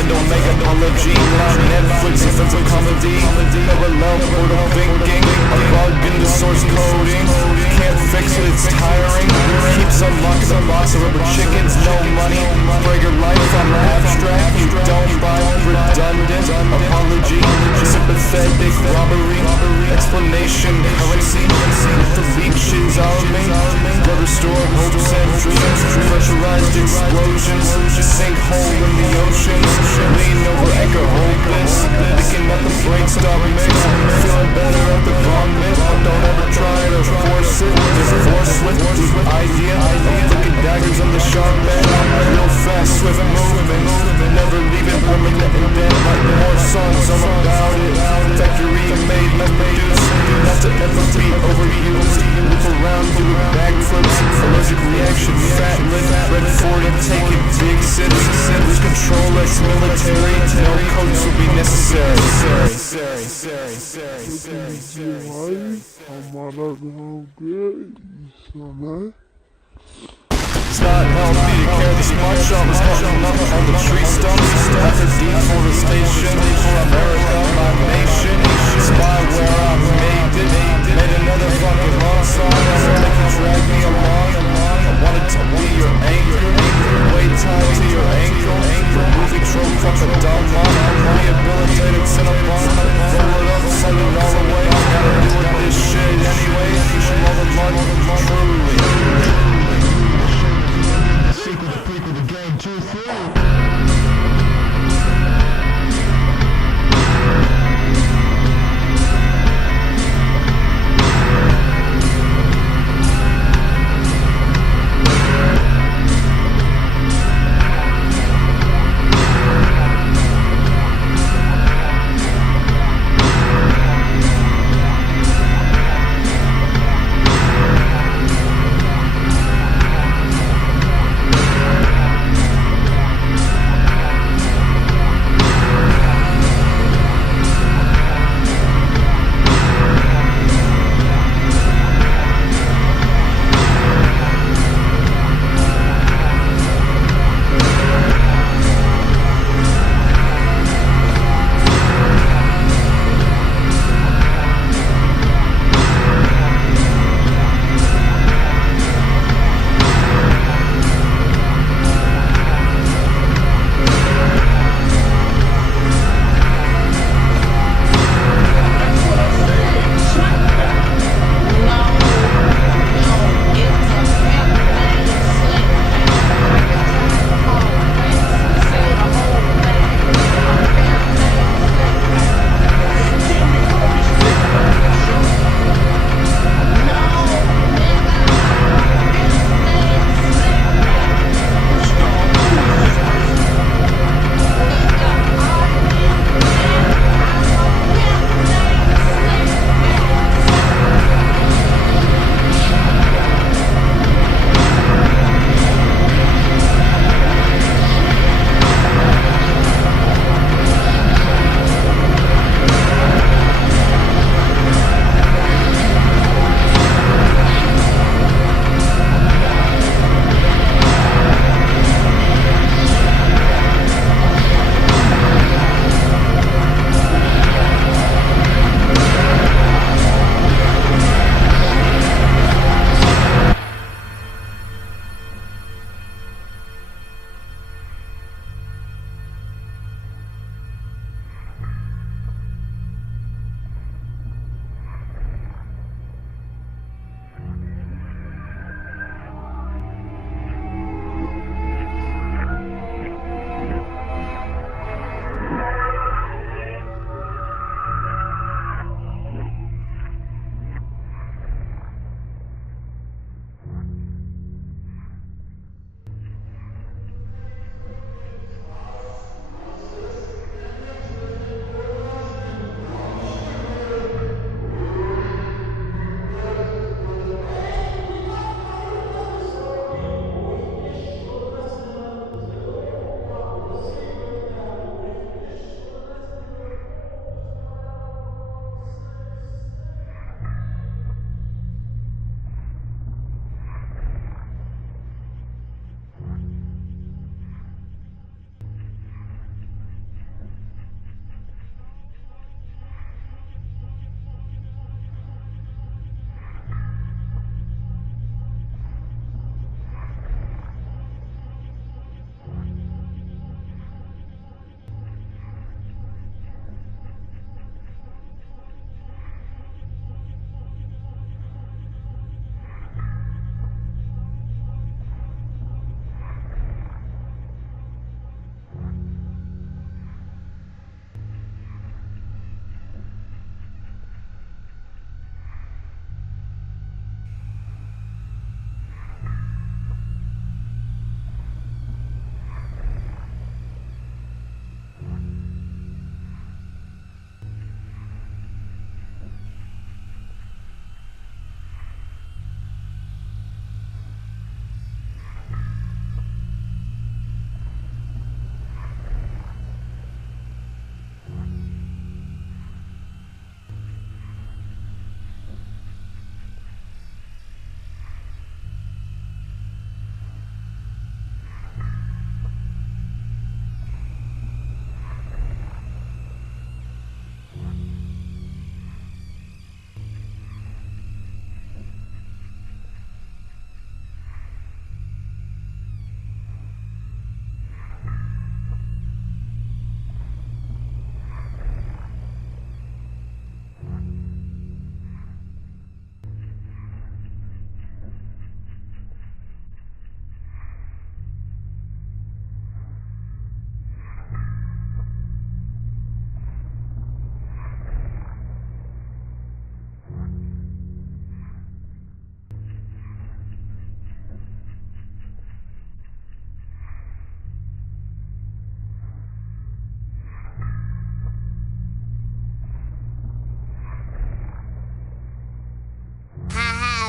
and don't make apology. On Netflix if it's a comedy, parallel portal thinking, a bug in the source coding. Can't fix it, it's tiring. Keeps unlocking the box of rubber chickens, no money. Break your life, I'm abstract. You don't buy redundant apology. Sympathetic robbery, explanation, currency. The leeches are me. But restore hopes and dreams. Pressurized explosions, just sink hole in the oceans. Lean over anchor hopeless, thinking that the brainstorm mix. Feeling better at the vomit, but don't ever try to force it. Just force with the idea of flicking daggers on the sharp end. Real fast, swift movement, never leaving permanent and dead. Like more songs all about it. Factory made, mass produced, not to ever be overused. Loop around, do backflips, allergic reaction, fat lip, red 40, taking big sips. Lose control, ex-military, no coats will be necessary. It's not healthy to carry this much on. Was cutting up on the tree stumps. After deforestation for America, my nation. Spy where I made it. Made another fucking love song. I wanted to drag me along. I wanted to be your anchor. Weight tied to your ankle. The movie trope from the dumb mom. Rehabilitated Cinnabon. Roll it up, send it all away. Gotta do it this shit anyway. Should love the money, truly. Sequel to Prequel The Game 2-3.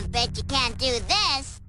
Bet you can't do this.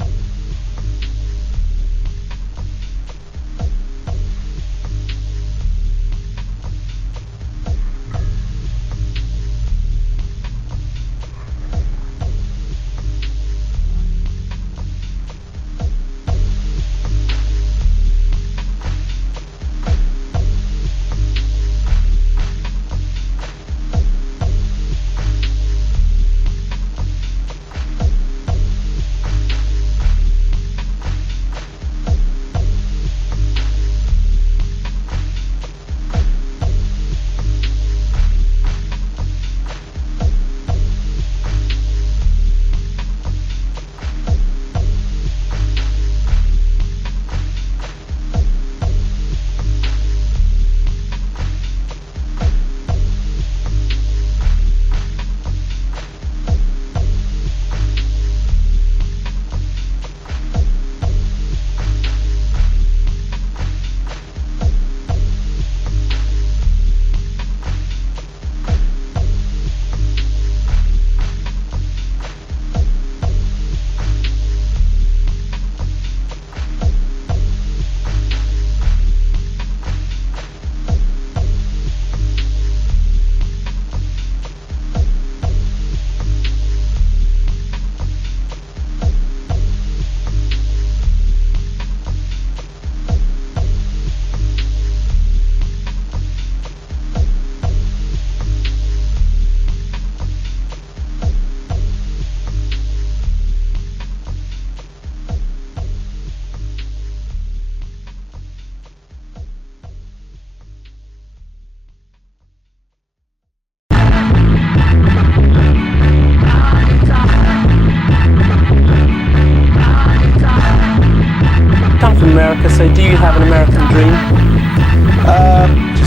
America, so do you have an American dream?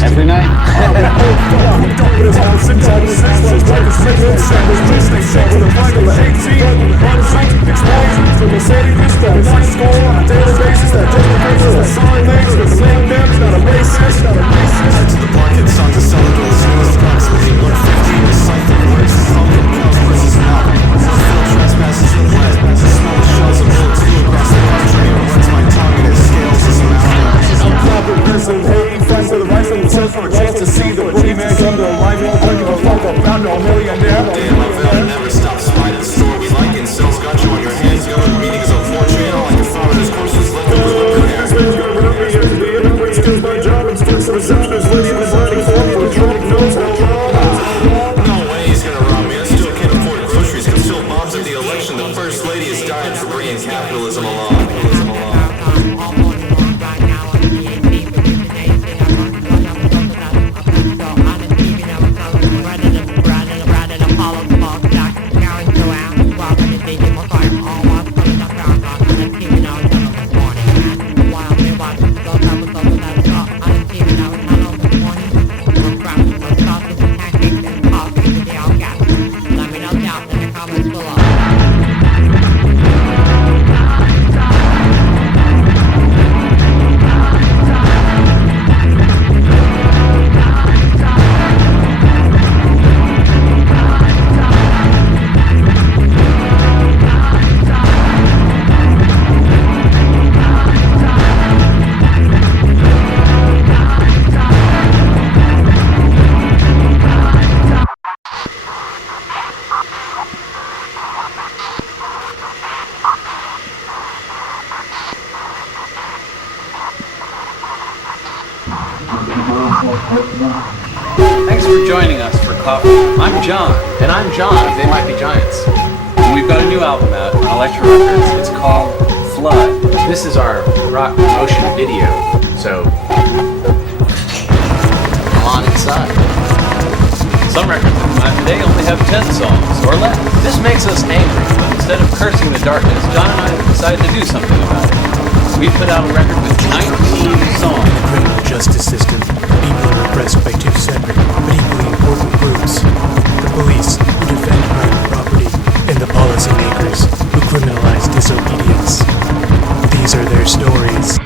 Every night. To see the boogeyman come to life, don't give a fuck about no millionaire. Damn, I felt never stop spite the store we like and sells got you on your hands, go to meetings of fortune, all like your father's courses left over the this man's gonna run me into the inner steals my job and sticks to the receptionist lady was running for me, Trump knows how long. No way he's gonna rob me, I still can't afford groceries, can still bombs at the election, the first lady is dying for bringing capitalism along. Thanks for joining us for coffee. I'm John. And I'm John, They Might Be Giants. And we've got a new album out on Elektra Records. It's called Flood. This is our rock promotion video, so come on inside. Some records that come out today only have 10 songs or less. This makes us angry. But instead of cursing the darkness, John and I decided to do something about it. We put out a record with 19 songs. In the criminal justice system, people are oppressed by two separate but equally important groups: the police, who defend private property, and the policymakers, who criminalize disobedience. These are their stories.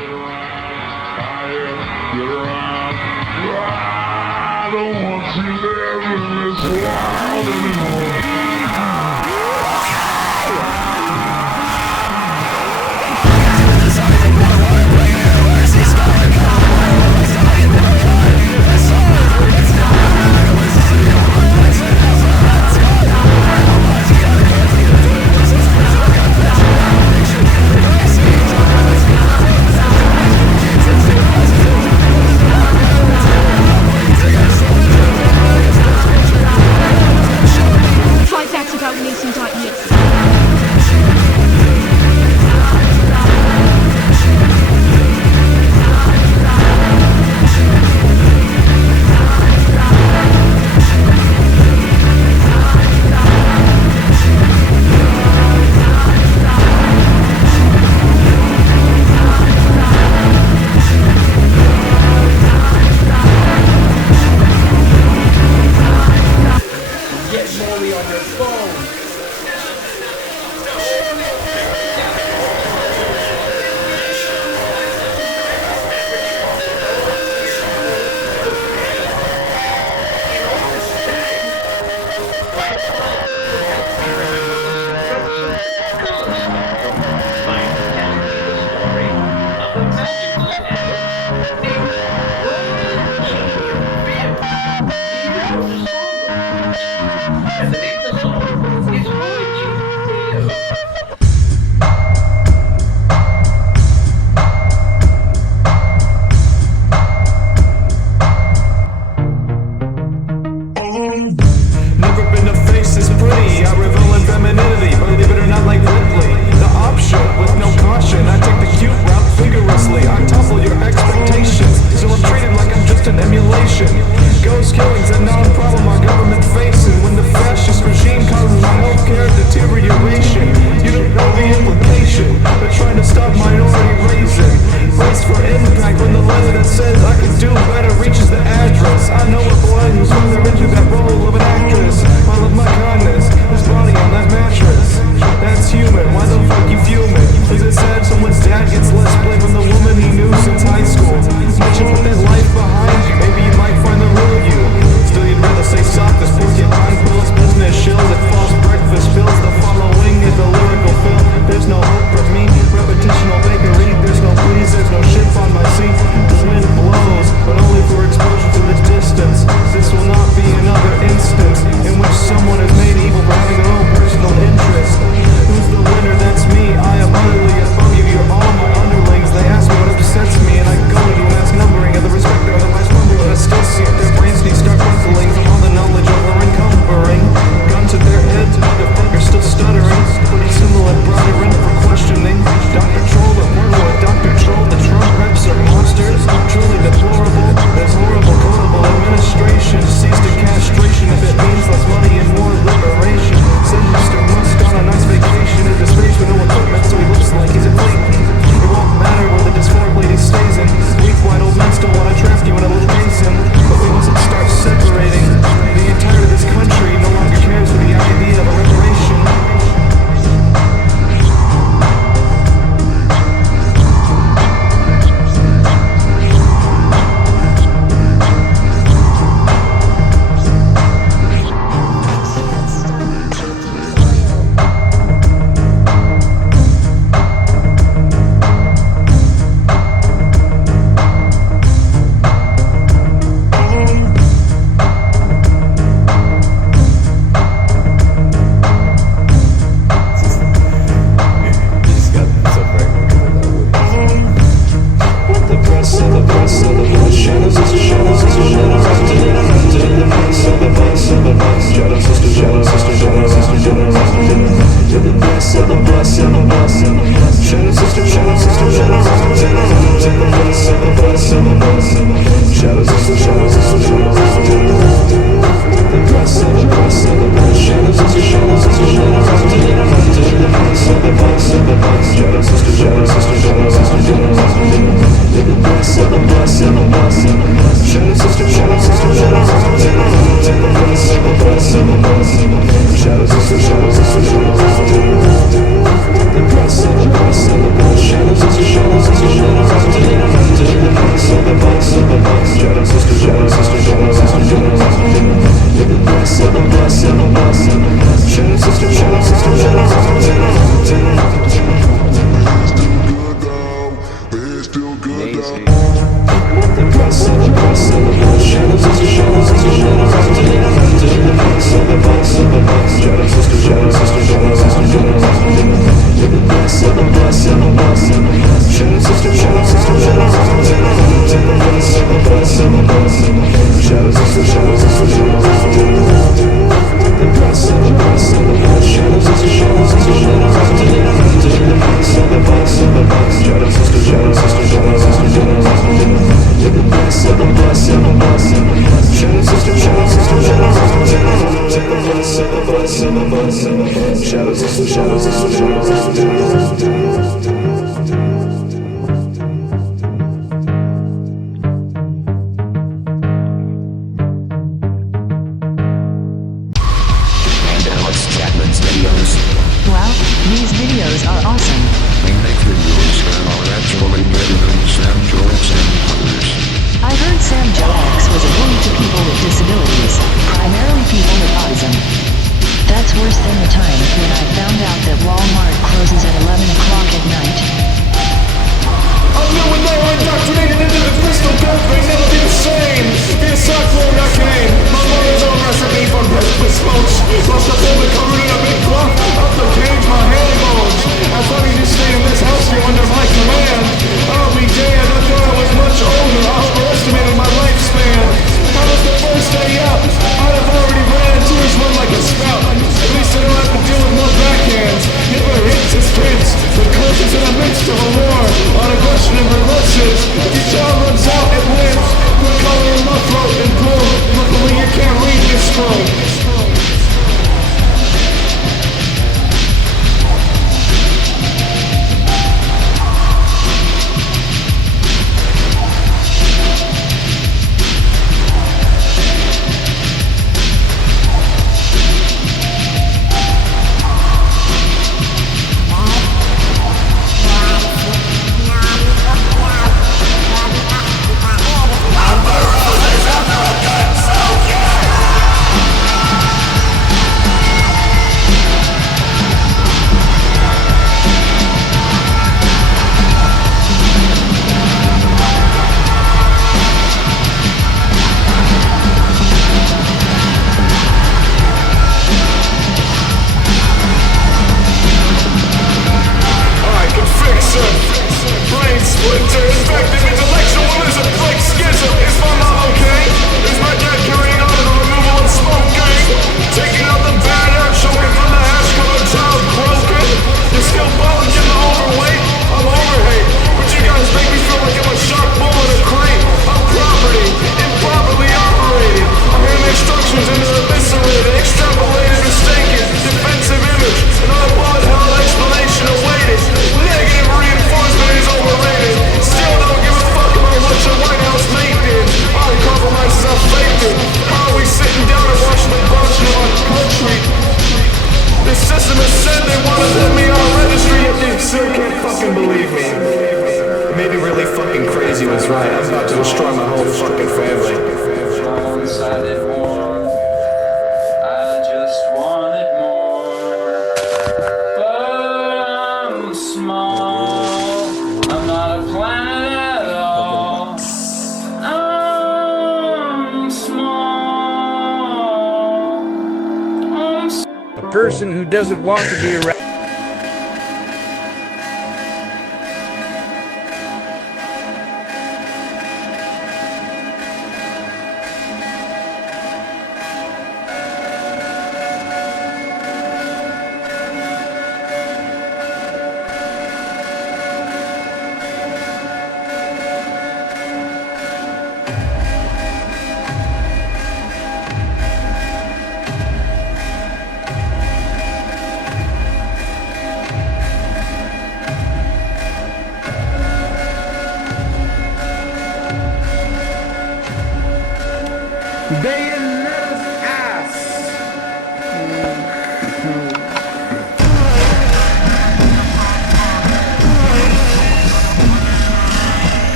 person who doesn't want to be around.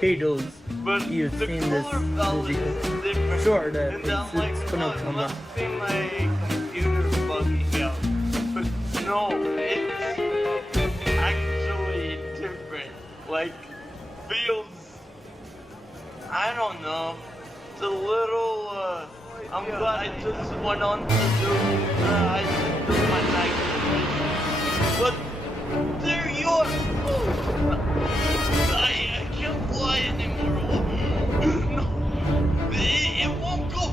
Potatoes. You've seen this video. Sure, that it's gonna come up. My computer's bugging out. But no, it's actually different. Like, feels, I don't know. It's a little, I'm glad I just went on to do, I just do my night. But they're your fault. I can't fly anymore. No, it won't go.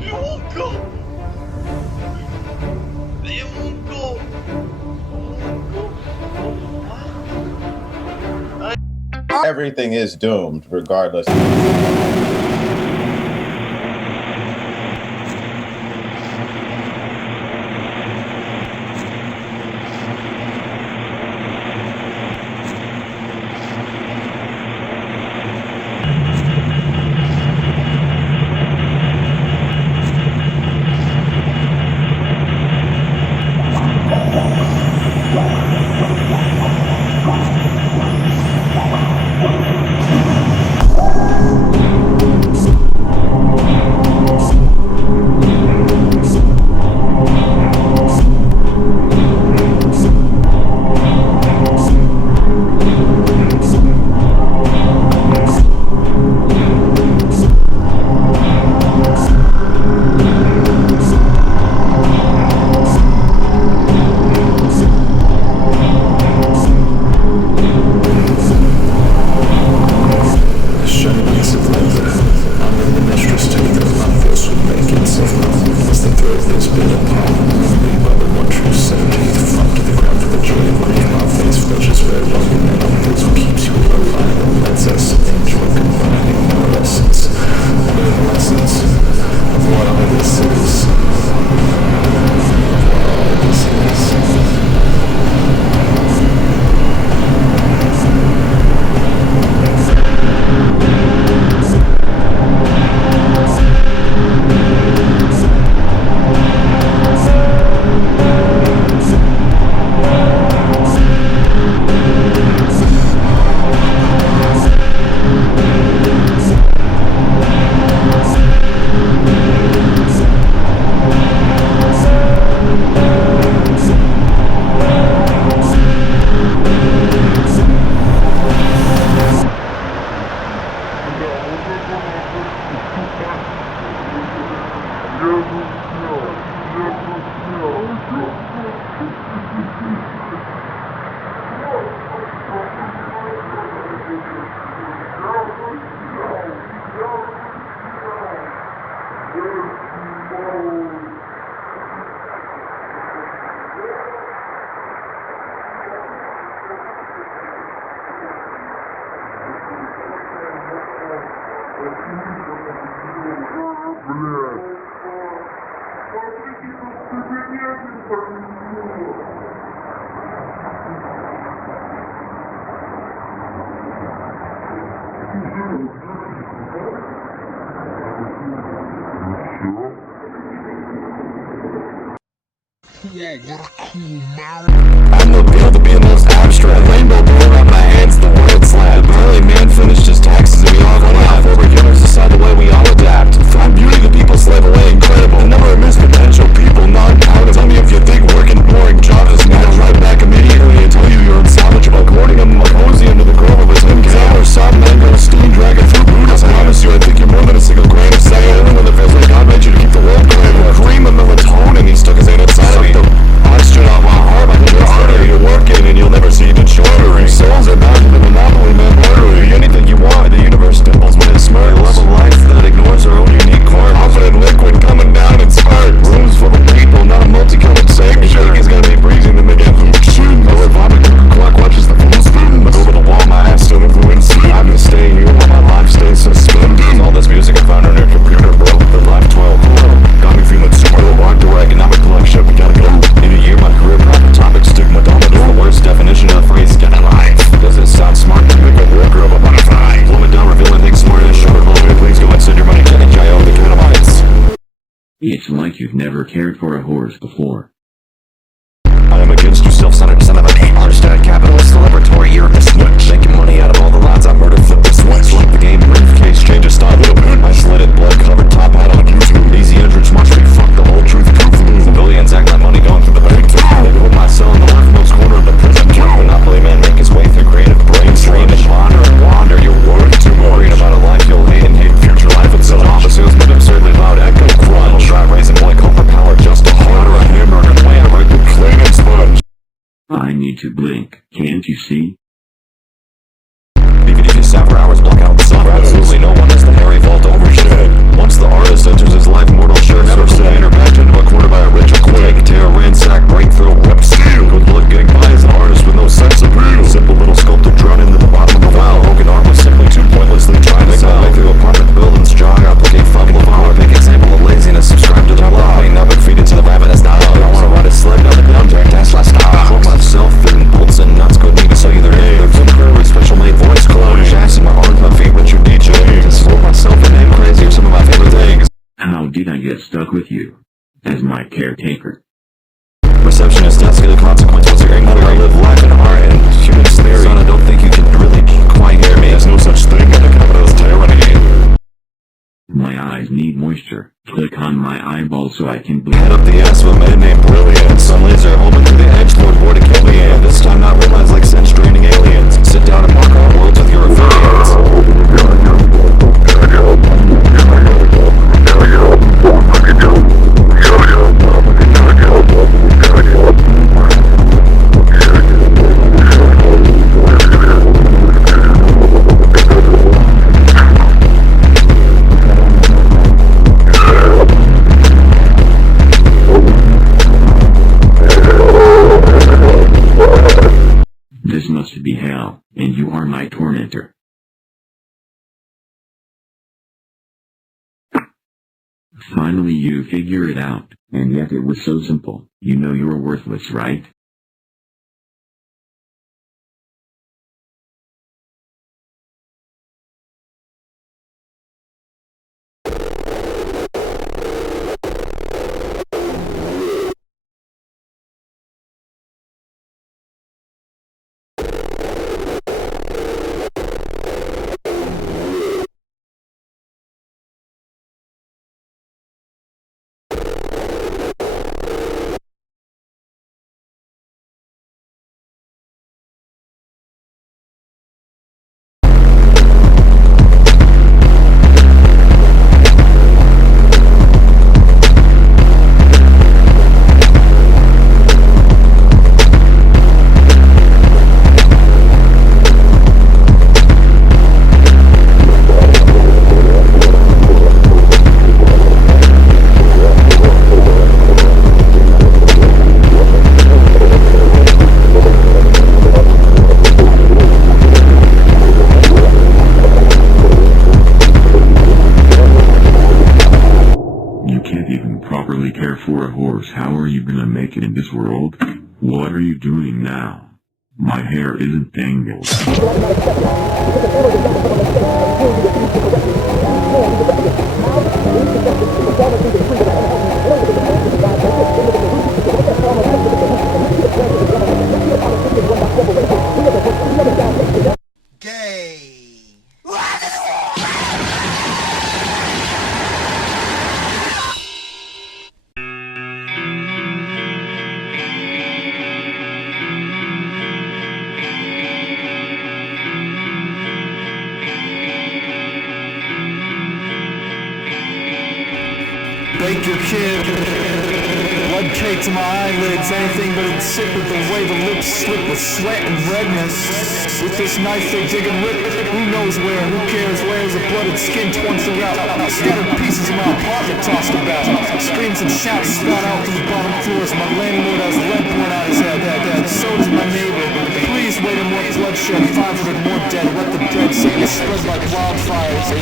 It won't go. It won't go. everything is doomed regardless. I'm the build to be the most abstract. Rainbow blue around my hands, the word slap. The burly man finished his taxes and we all go laugh. Over killers decide the way we all adapt. Find beauty, the people slave away, incredible. The number of mispotential people, non-countable. Tell me if you think working boring jobs is not right back immediately and tell you you're unsalvageable. Courting a cozy under the grove of a tin can. Or soft mango, steam dragon fruit Buddhas. I promise you, I think you're more than a single grain of sand. When it feels like God made you to keep the world going. Cream of melatonin, he stuck his hand inside of me. Oxygen out my heart, like your artery. You're working and you'll never see the chartering. Souls are bound to the monopoly, man, literally. Anything you want, the universe dimples when it smirks. A love of life that ignores our own unique quirk. Confident liquid coming down in sparks. Rooms full of people, not a multicolored section. Shaky's gonna be breathing to make it function. Color vomit, clock watches the full spin. But over the wall, my ass still influenced. I'm just staying here while my life stays suspended. All this music I found on your computer, bro. The life 12, got me feeling super low. Our economic collection, we gotta go. In a year, my career profit topic stigma dominant. The worst definition of the phrase get a life. Does it sound smart to make a worker of a butterfly? Plummet down, revealing things smarter than short. Please go and send your money to the J.O. the cannabis. It's like you've never cared for a horse before. I am against you, self-centered son of a bitch. Understand capitalist, laboratory, you're a snitch. Making money out of all the lads I murdered, flip the switch. Like the game, briefcase, change of style, little bit. Isolated, blood-covered top hat on YouTube. Easy entrance, watch me fuck the whole truth. Civilians act like money going through the bank. They put my cell in the leftmost corner of the prison. Monopoly man make his way through creative brain stream and ponder and wander. You're worth too more. Read about a life you'll hate and hate future life itself. Offices with absurdly loud echo crunch. Drive raising boy, copper power, just a heart or a hamburger. The way I write the clean and sponge. I need to blink. Can't you see? Even if you sat for hours, block out the sun. For absolutely no one is the hairy vault over shit. Once the artist enters his life, mortal sure never stay interbacked into a corner by a rich or quick. Tear, ransack, breakthrough, rip, steal. Good luck getting by as an artist with no sex appeal. Simple little sculptor drawn into the bottom of the well. Hogan arm afraid I get stuck with you as my caretaker. Receptionist asks you the consequence. What's your income? I live life in art and human theory. Son, I don't think you can really quite hear me. There's no such thing in the capitalist tyranny. My eyes need moisture. Click on my eyeball so I can bleed. Head up the ass of a man named Brilliant. Some laser homing through the edge toward Vorticillion. This time not realized like sin straining aliens. Sit down and mark our worlds with your affiliates. This must be hell, and you are my tormentor. Finally you figure it out, and yet it was so simple. You know you're worthless, right? How are you gonna make it in this world? What are you doing now? My hair isn't tangled. Bake your kid, blood cake to my eyelids, anything but insipid the way the lips slip with sweat and redness. With this knife they dig and rip, who knows where, who cares, layers of blooded skin torn throughout, scattered pieces of my apartment tossed about, screams and shouts spout out from the bottom floors, my landlord has lead pouring out his head, so does my neighbor. Please wait in more bloodshed, 500 more dead, let the dead sickness spread like wildfires.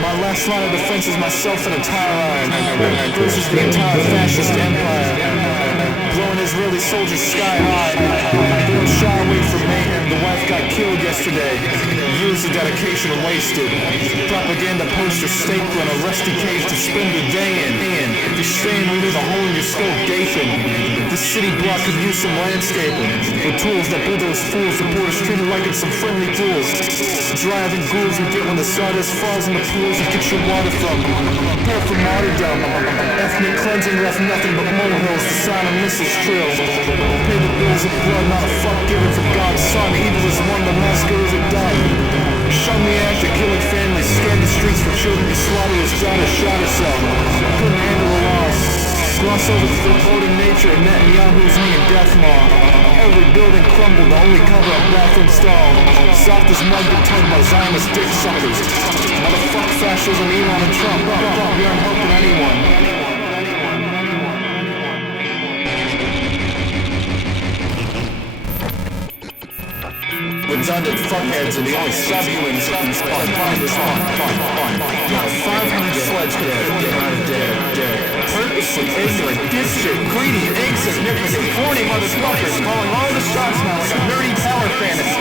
My last line of defense is myself and a tire iron, versus the entire fascist empire. Blowing Israeli soldiers sky high, they don't shy away from mayhem. The wife got killed yesterday, years of dedication wasted. Propaganda poster stapling a rusty cage to spend the day in. If you're staying, we leave a hole in your skull gaping. The city block could use some landscaping, with tools that build those fools. The borders treated like it's some friendly tools. Driving ghouls we get when the sawdust falls in the pools you get your water from. Prepare for martyrdom. Ethnic cleansing left nothing but molehills. The sound of missiles trill. Pay the bills of blood, not a fuck given for God's son. Evil is one, the massacres are done. Shun the act of killing families. Scan the streets for children to slaughter his daughter shot herself. Couldn't handle the loss. Gloss over the foreboding nature of Netanyahu's hanging death maw. Every building crumbled, the only cover a bathroom stall. Soft as mud get tugged by Zionist dick suckers. Motherfuck fascism, Elon and Trump. We aren't helping anyone. Redundant fuckheads are the only subhumans on this one. 500 sleds could have dead. Purposely ignorant, dipshit, greedy, insignificant, horny motherfuckers calling all the shots now like a nerdy power fantasy.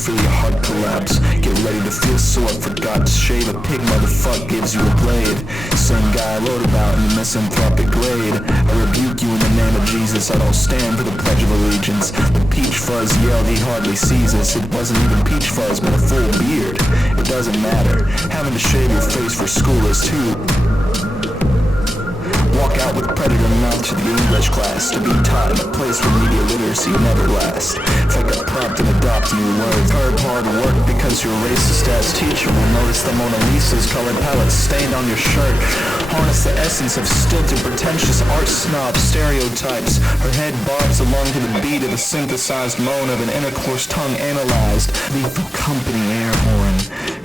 feel your heart collapse. Get ready to feel sore, forgot to shave a pig, motherfucker gives you a blade. Same guy I wrote about in the misanthropic grade. I rebuke you in the name of Jesus, I don't stand for the Pledge of Allegiance. The peach fuzz yelled, he hardly sees us. It wasn't even peach fuzz, but a full beard. It doesn't matter, having to shave your face for school is too. Walk out with predator mouth to the English class, to be taught in a place where media literacy never lasts. If I got prompt and adopt new words, hard work because your racist ass teacher will notice the Mona Lisa's colored palette stained on your shirt. Harness the essence of stilted, pretentious art snob stereotypes. Her head bobs along to the beat of a synthesized moan of an intercourse tongue analyzed. Lethal company air horn.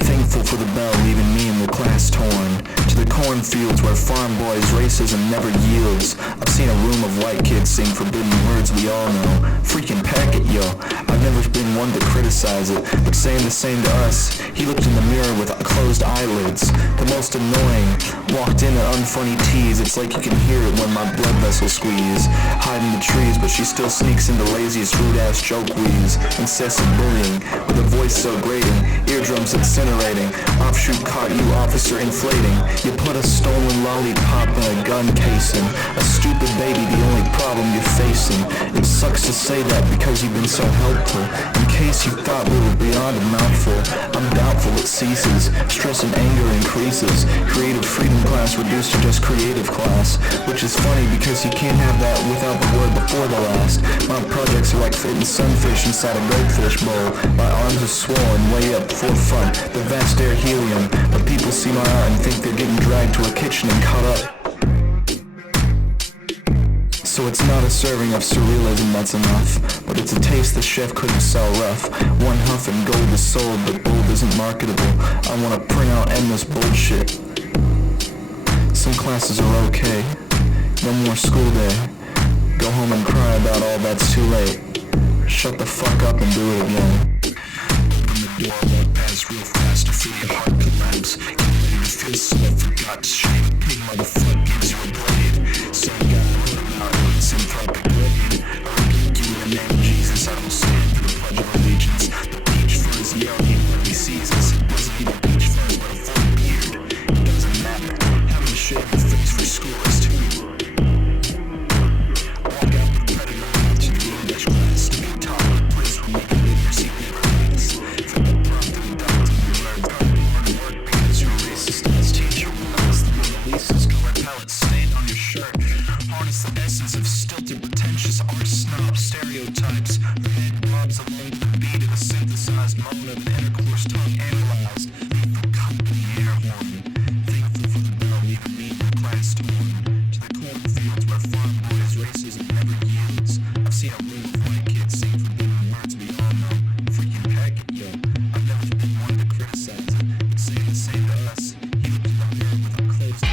Thankful for the bell leaving me in the class torn. To the cornfields where farm boys racism never yields. I've seen a room of white kids sing forbidden words we all know. Freaking packet, yo. I've never been one to criticize it, but saying the same to us. He looked in the mirror with closed eyelids. The most annoying. Walked in an unfunny tease. It's like you can hear it when my blood vessels squeeze. Hiding the trees, but she still sneaks into laziest rude-ass joke weaves. Incessant bullying, with a voice so grating. Eardrums incinerating. Offshoot caught you, officer inflating. You put a stolen lollipop in a gun casing. A stupid baby, the only problem you're facing. It sucks to say that because you've been so helpful. In case you thought we were beyond a mouthful, I'm doubtful it ceases. Stress and anger increases. Creative freedom class reduced to just creative class. Which is funny because you can't have that without the word before the last. My projects are like fitting sunfish inside a goldfish bowl. My arms are swollen way up forefront, the vast air helium. But people see my art and think they're getting dragged to a kitchen and cut up. So it's not a serving of surrealism that's enough, but it's a taste the chef couldn't sell rough. One huff and gold is sold, but gold isn't marketable. I wanna print out endless bullshit. Some classes are okay, no more school day. Go home and cry about all that's too late. Shut the fuck up and do it again. Open the door, walk past real fast to feel your heart collapse. Get ready to feel so I forgot to shave a pig, motherfucker gives you a blade. Some guy wrote about it in some tropic grade. I rebuke you in the name of Jesus, I don't stand for the Pledge of Allegiance. The peach fuzz yelled, he hardly sees us. It wasn't even peach fuzz, but a full beard. It doesn't matter, having to shave your face for school is too. Walk out with predator mouth to the English class, to be taught in a place where media literacy never lasts. From the prompt and adopt new words, hard work because your racist ass teacher will notice the Mona Lisa's colored palette stained on your shirt. Harness the essence of stilted, pretentious art snob stereotypes. Her head bobs along to the beat of a synthesized moan of an intercourse tongue analyzed. Lethal company air horn. Thankful for the bell leaving me in the class torn. To the cornfields where farm boys racism never yields. I've seen a room of white kids sing forbidden words we all know. Freaking packet, yo. I've never been one to criticize it, but saying the same to us. He looked in the mirror with a closed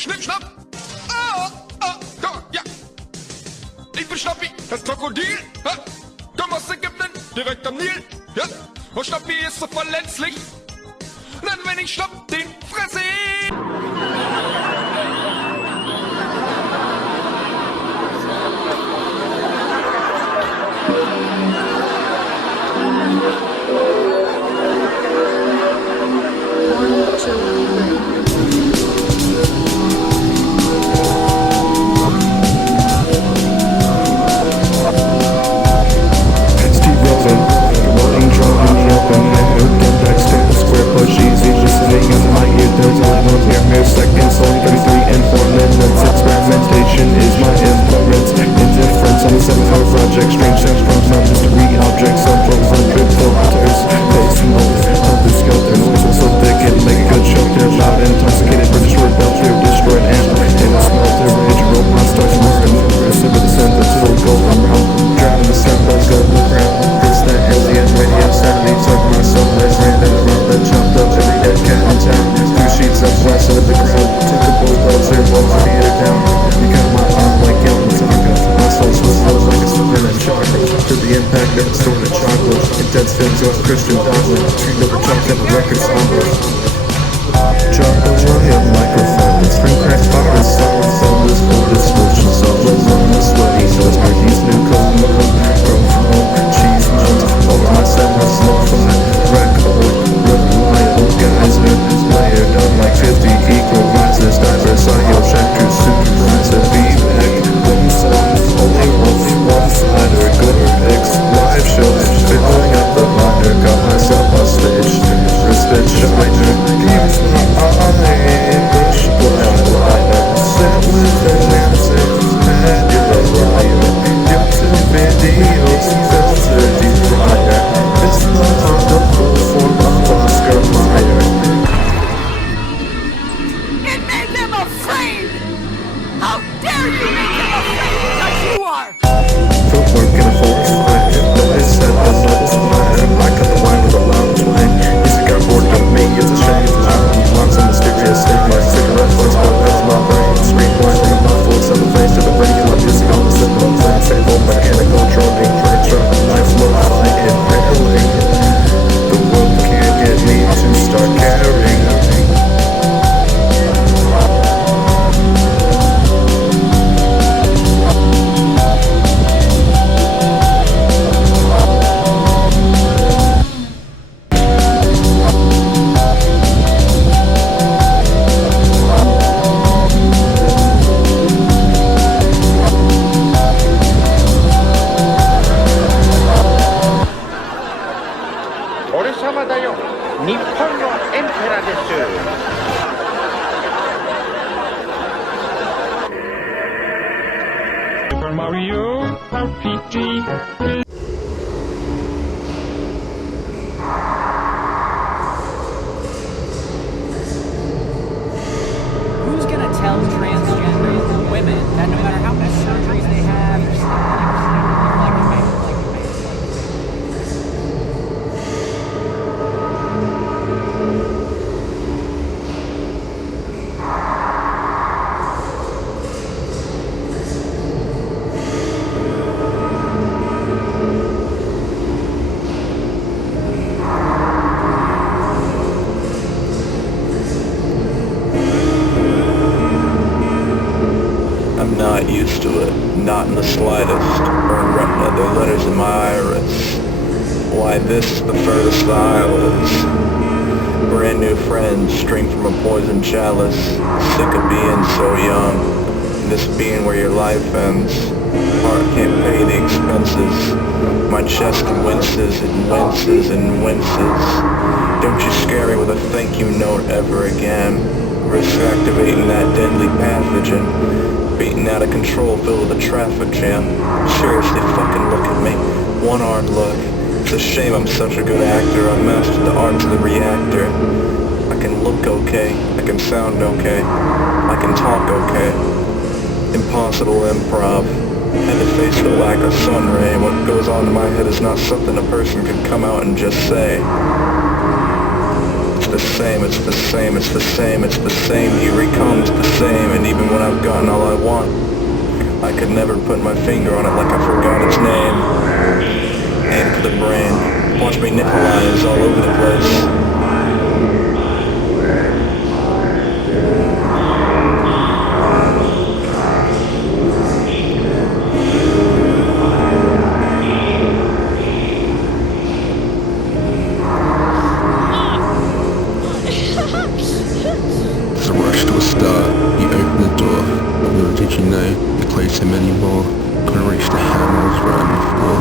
Schnipp, schnapp! Da, ja! Ich bin Schnappi, das Krokodil! Ja. Komm aus Ägypten, direkt am Nil! Ja. Und Schnappi ist so verletzlich! Denn wenn ich schnapp, den fresse ich! to our Christian dogma. Treat over chalk and the record somber. Chocolate William microphone. Spring crack fire, sour soulless, full distortions. All alone, the sweaty nose, Marquis new code. From cheese melt. All my sandwich, slow flat. Rack old, reliable guys. Layered on like 50 equalizers. Diverse audio chapters, supervisor, feedback. Boom songs, only one fighter. Good picks, live shows. Filling up the binder. Got myself on stage. Respect shiner. Keeps my eye. Bush blind liner. Sit with the music. Man, you're a liar. YouTube videos. Filter designer. It's not on the full form of Oscar Mayer. It made them afraid! How dare you make them afraid because you are! Footwork in a forest fire. Noise set the notes fire. I cut the wine with a loud twang. Music got bored of me, it's a shame. On some mysterious thing like cigarette butts, but that's my brain. Scream blindly, muffled, set the face to the regular music on the simple thing. Table, mechanical, droning, train truck, knife, low, fly, impaling. The world can't get me to start caring. Super Mario RPG. Who's gonna tell transgender women that no matter how many surgeries they have, they're still like a man? I'm not used to it, not in the slightest. Burn retina, there are letters in my iris. Why this the furthest the aisle is. Brand new friends, stream from a poisoned chalice. Sick of being so young, this being where your life ends. Heart can't pay the expenses. My chest winces and winces and winces. Don't you scare me with a thank you note ever again. Risk activating that deadly pathogen. Beaten out of control, filled with a traffic jam. Seriously, fucking look at me. One-armed look. It's a shame I'm such a good actor. I've mastered the art of the reactor. I can look okay. I can sound okay. I can talk okay. Impossible improv. Had to face the lack of sun ray. What goes on in my head is not something a person can come out and just say. It's the same, it's the same, it's the same, it's the same. Here he comes, the same. And even when I've gotten all I want, I could never put my finger on it like I forgot its name. Aim for the brain. Watch me nickel-eyes all over the place. Him anymore. Couldn't reach the hand I was riding before.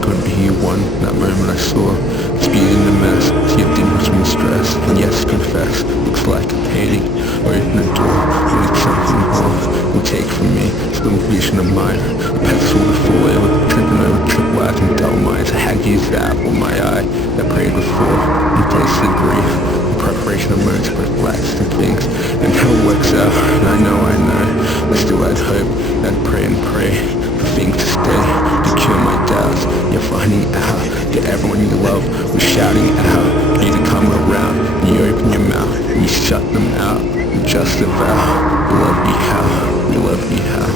Couldn't be you one, that moment I saw. Speed in the mess, see a difference between stress. And yes, confess, looks like a painting. Open the door, when it's something more. Will take from me, still vision of mine. A pencil to foil, tripping over tripwires and dull minds. I had used that for my eye, that prayed before. In place of grief, in preparation of moments with last and things. And how it works out, and I know, but still I'd hope, I'd pray and pray for things to stay, to cure my doubts. You're finding out, that everyone you love was shouting out. You to come around, and you open your mouth, and you shut them out. And just avow, you love me how, you love me how.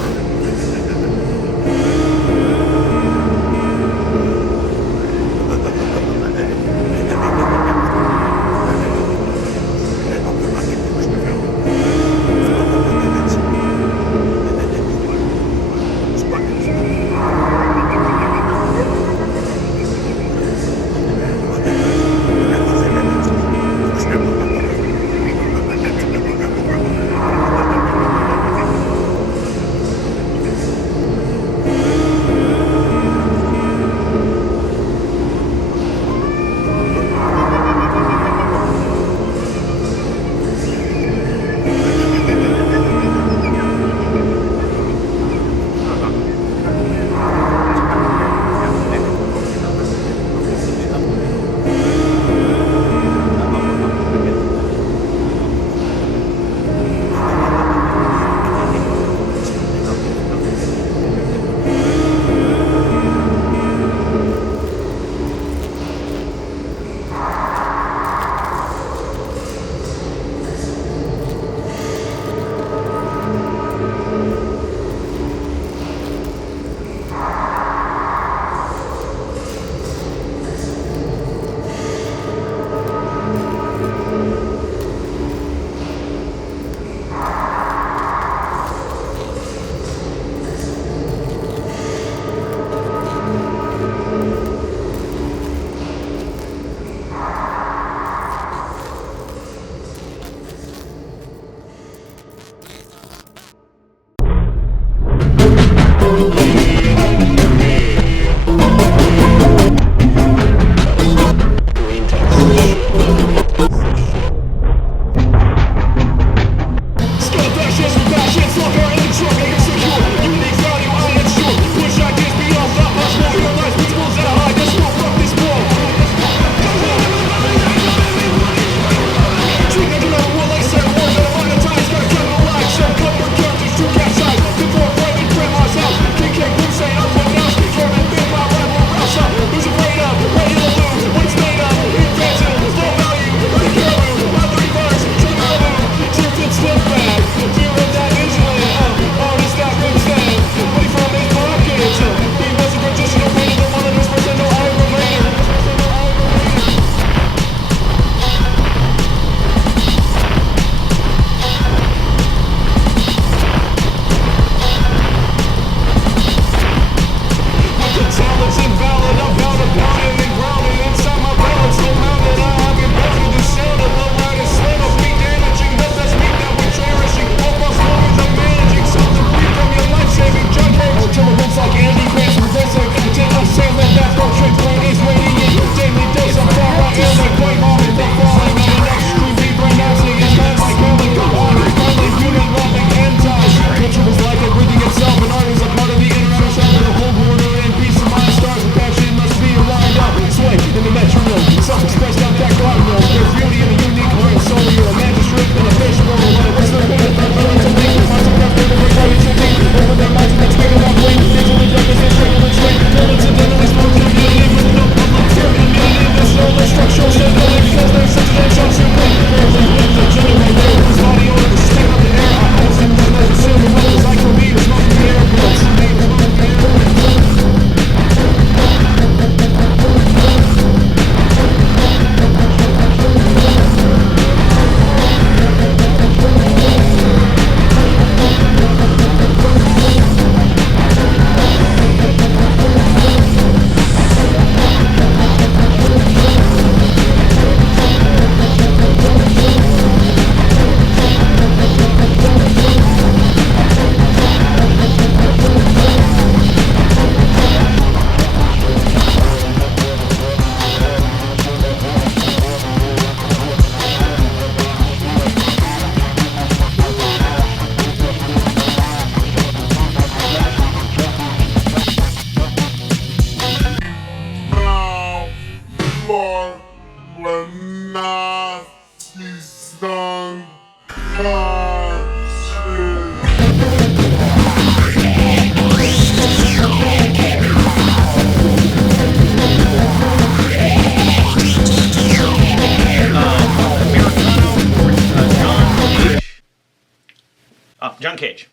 John Cage.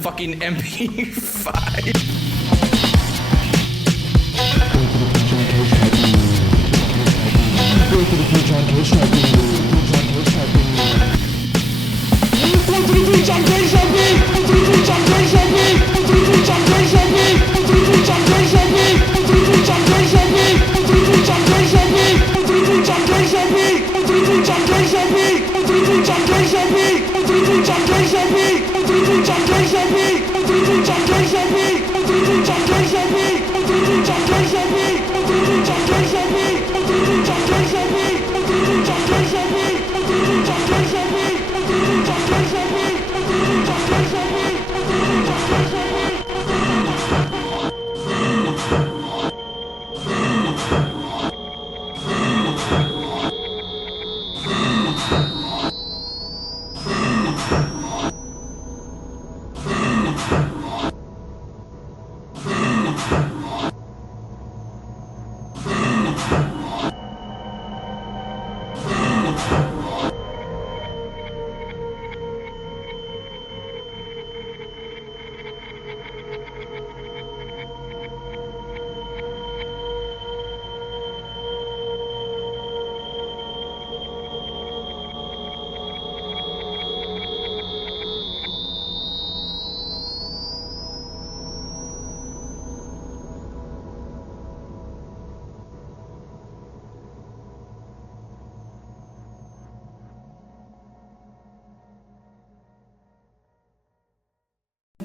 Fucking MP5.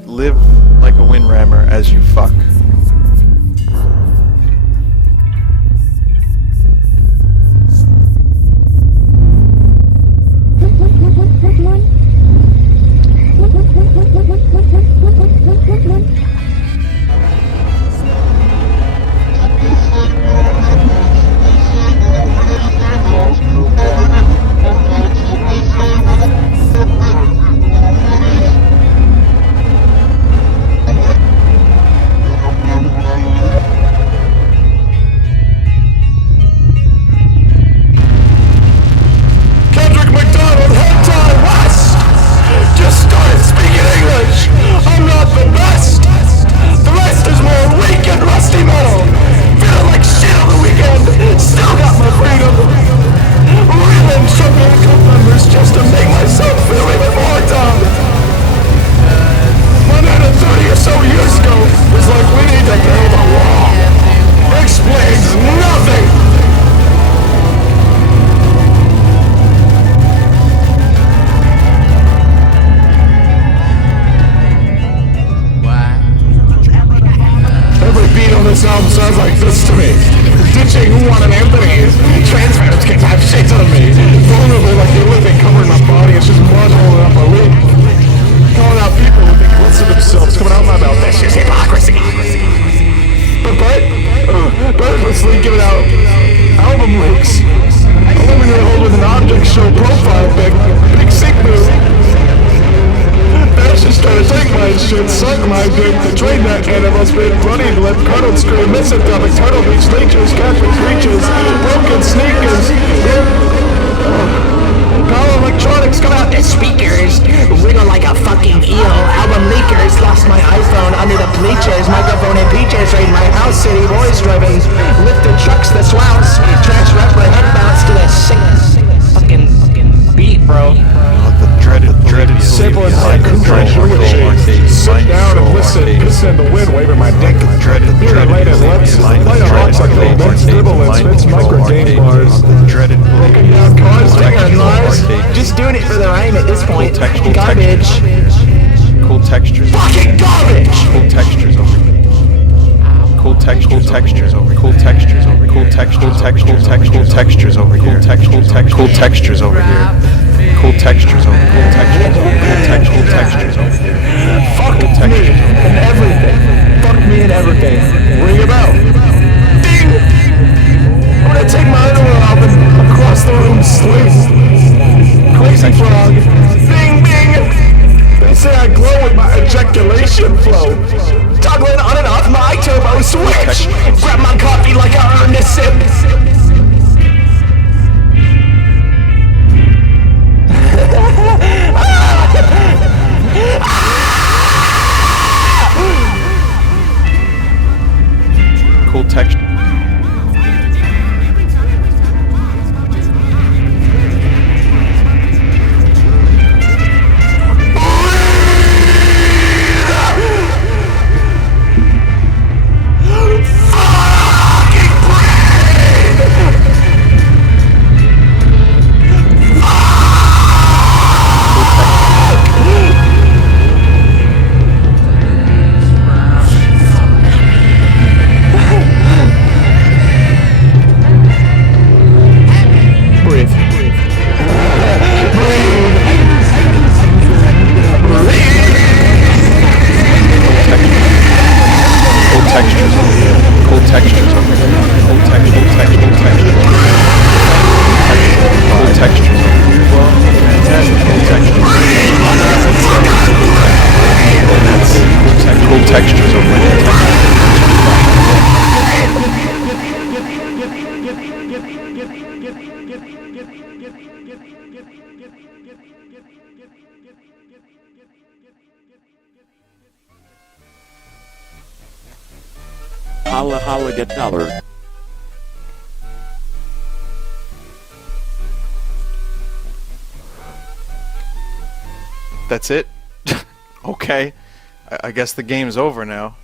Live like a windrammer as you fuck. everything. Ring a bell. Ding! I'm gonna take my underwear off and across the room swing. Crazy frog. Bing, bing! They say I glow with my ejaculation flow. Toggling on and off my turbo switch. Grab my coffee like I earned a sip. Cool texture. Holla holla get dollar. That's it? Okay. I guess the game's over now.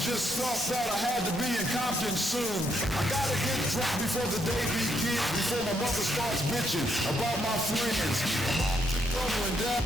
Just thought that I had to be in Compton soon. I gotta get drunk before the day begins, before my mother starts bitching about my friends. Going down.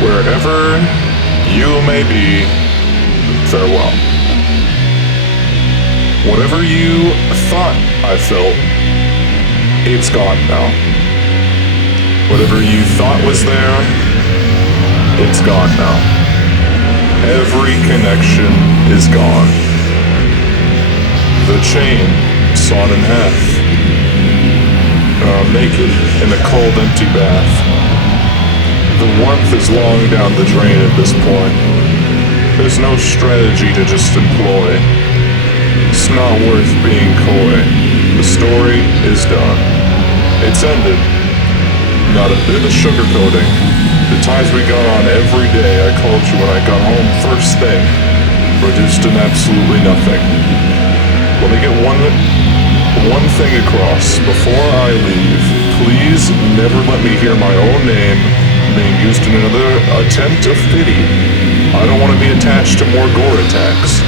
Wherever you may be, farewell. Whatever you thought I felt, it's gone now. Whatever you thought was there, it's gone now. Every connection is gone. The chain sawn in half. Naked in a cold, empty bath. The warmth is long down the drain at this point. There's no strategy to just employ. It's not worth being coy. The story is done. It's ended. Not a bit of sugarcoating. The times we got on every day I called you when I got home first thing reduced to absolutely nothing. Let me get one thing across. Before I leave, please never let me hear my own name being used in another attempt of pity. I don't want to be attached to more gore attacks.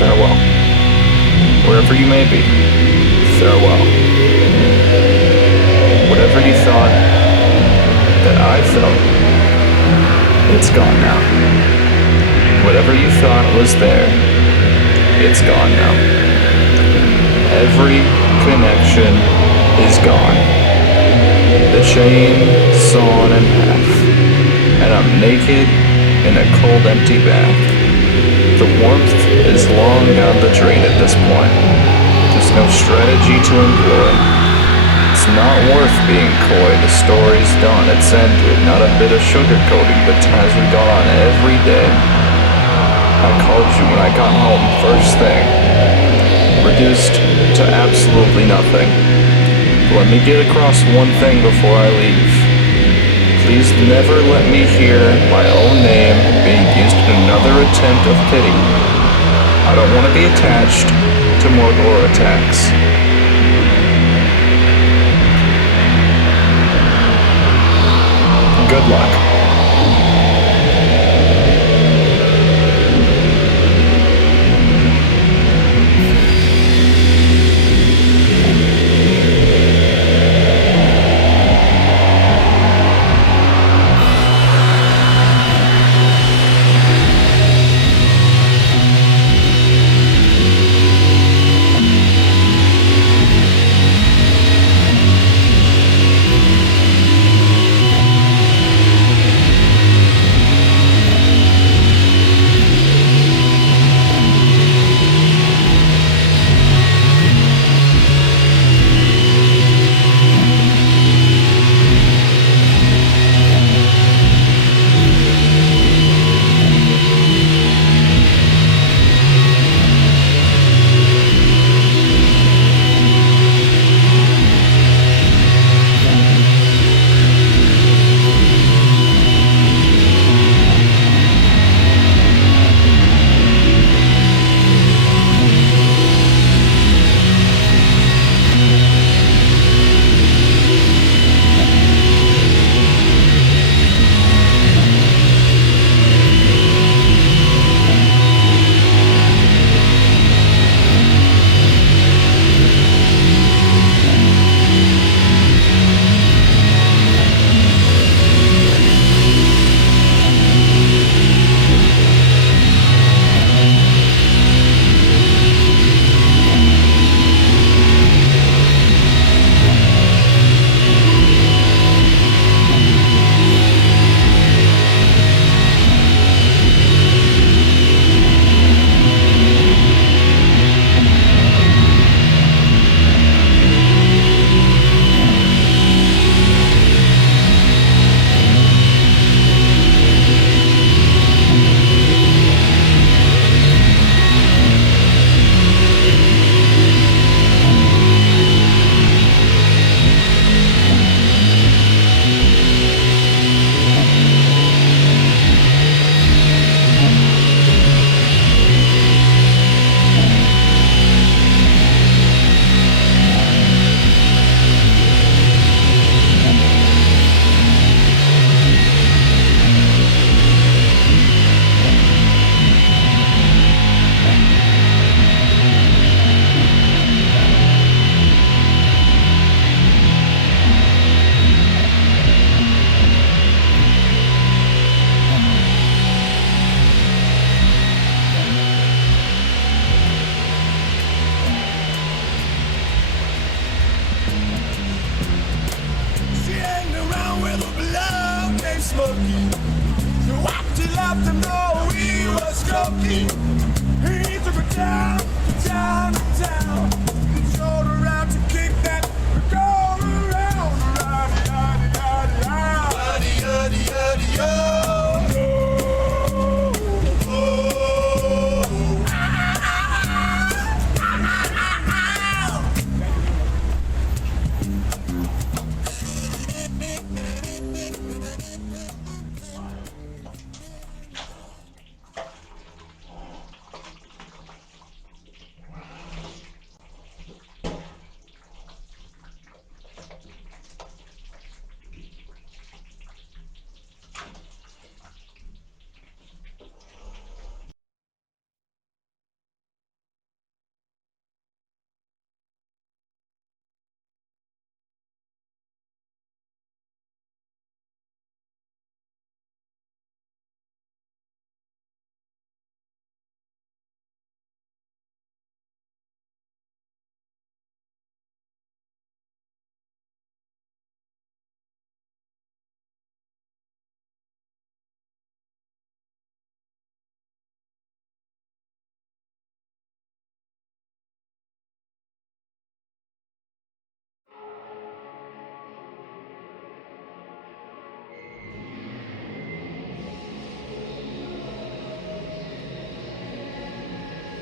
Farewell. Wherever you may be, farewell. Whatever you thought that I felt, it's gone now. Whatever you thought was there, it's gone now. Every connection is gone. The chain sawn in half, and I'm naked in a cold, empty bath. The warmth is long down the drain at this point. There's no strategy to employ. It's not worth being coy. The story's done. It's ended. Not a bit of sugarcoating. The times we got on every day. I called you when I got home first thing. Reduced to absolutely nothing. Let me get across one thing before I leave. Please never let me hear my own name being used in another attempt of pity. I don't want to be attached to more gore attacks. Good luck.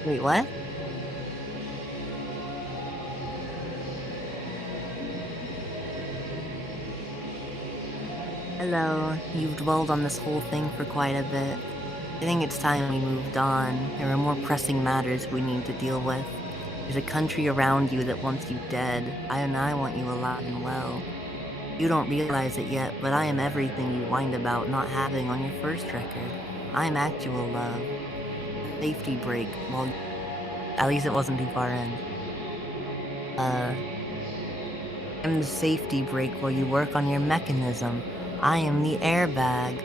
Wait, what? Hello. You've dwelled on this whole thing for quite a bit. I think it's time we moved on. There are more pressing matters we need to deal with. There's a country around you that wants you dead, and I want you alive and well. You don't realize it yet, but I am everything you whined about not having on your first record. I'm actual love. Safety break, well, at least it wasn't too far in. I'm the safety brake while you work on your mechanism. I am the airbag.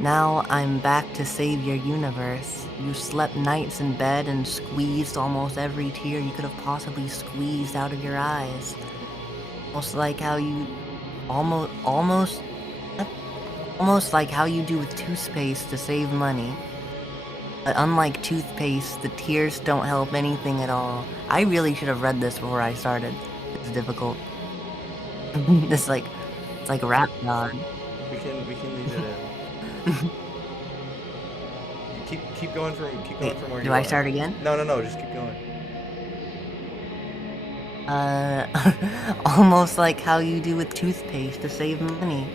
Now I'm back to save your universe. You slept nights in bed and squeezed almost every tear you could have possibly squeezed out of your eyes. Almost like how you... Almost like how you do with toothpaste to save money. But unlike toothpaste, the tears don't help anything at all. I really should have read this before I started. It's difficult. It's like rap god. We can leave it in. keep going from where you are. Do I start again? No, just keep going. Almost like how you do with toothpaste to save money.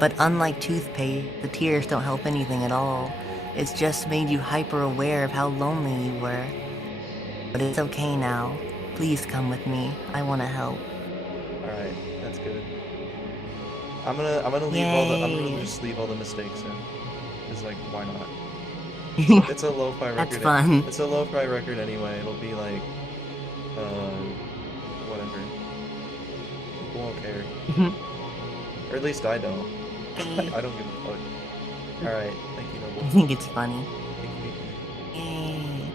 But unlike toothpaste, the tears don't help anything at all. It's just made you hyper aware of how lonely you were. But it's okay now. Please come with me. I want to help. Alright, that's good. I'm gonna just leave all the mistakes in. It's like, why not? It's a lo-fi record. That's fun. It's a lo-fi record anyway. It'll be like, whatever. People won't care. Or at least I don't. I don't give a fuck. Alright, thank you, Noble. I think it's funny. Thank you. Yay.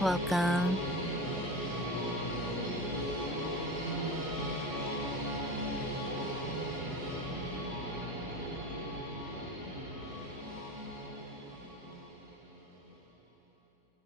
Welcome.